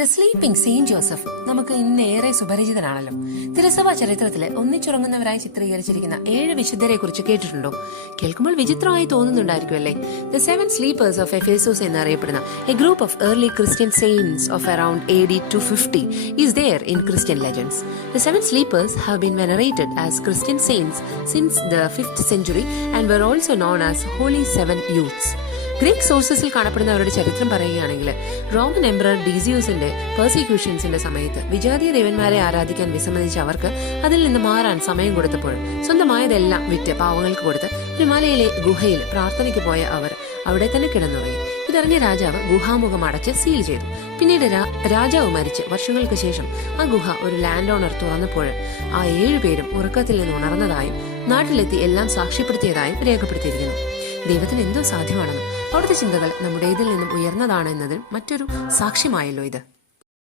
The sleeping Saint Joseph നമുക്ക് ഇന്നേറെ സുപരിചിതനാണല്ലോ. തിരുസഭാ ചരിത്രത്തിലെ ഒന്നിച്ചുറങ്ങുന്നവരായി ചിത്രീകരിച്ചിരിക്കുന്ന 7 വിശുദ്ധരെ കുറിച്ച് കേട്ടിട്ടുണ്ടോ? കേൾക്കുമ്പോൾ വിചിത്രമായി തോന്നുന്നുണ്ടായിരിക്കുമല്ലേ? ദ 7 സ്ലീപ്പേഴ്സ് ഓഫ് എഫേസോസ് എന്നറിയപ്പെടുന്ന A group of early Christian saints of around AD 250 is there in Christian legends. The 7 sleepers have been venerated as Christian saints since the 5th century and were also known as Holy Seven Youths. Greek സോഴ്സസിൽ കാണപ്പെടുന്നവരുടെ ചരിത്രം പറയുകയാണെങ്കിൽ Roman emperor ഡീസിയൂസിന്റെ പെർസിക്യൂഷൻസിന്റെ സമയത്ത് വിജാതീയ ദേവന്മാരെ ആരാധിക്കാൻ വിസമ്മതിച്ച അവർക്ക് അതിൽ നിന്ന് മാറാൻ സമയം കൊടുത്തപ്പോൾ സ്വന്തമായതെല്ലാം വിറ്റ് പാവങ്ങൾക്ക് കൊടുത്ത് ഒരു മലയിലെ ഗുഹയിൽ പ്രാർത്ഥനയ്ക്ക് പോയ അവർ അവിടെ തന്നെ കിടന്നുറങ്ങി. ഇതറിഞ്ഞ രാജാവ് ഗുഹാമുഖം അടച്ച് സീൽ ചെയ്തു. പിന്നീട് രാജാവ് മരിച്ച് വർഷങ്ങൾക്ക് ശേഷം ആ ഗുഹ ഒരു ലാൻഡ് ഓണർ തുറന്നപ്പോൾ ആ 7 പേരും ഉറക്കത്തിൽ നിന്ന് ഉണർന്നതായും നാട്ടിലെത്തി എല്ലാം സാക്ഷ്യപ്പെടുത്തിയതായും രേഖപ്പെടുത്തിയിരിക്കുന്നു. ദൈവത്തിന് എന്തോ സാധ്യമാണെന്നും അവിടുത്തെ ചിന്തകൾ നമ്മുടേതിൽ നിന്നും ഉയർന്നതാണ് എന്നതിൽ മറ്റൊരു സാക്ഷ്യമായല്ലോ ഇത്.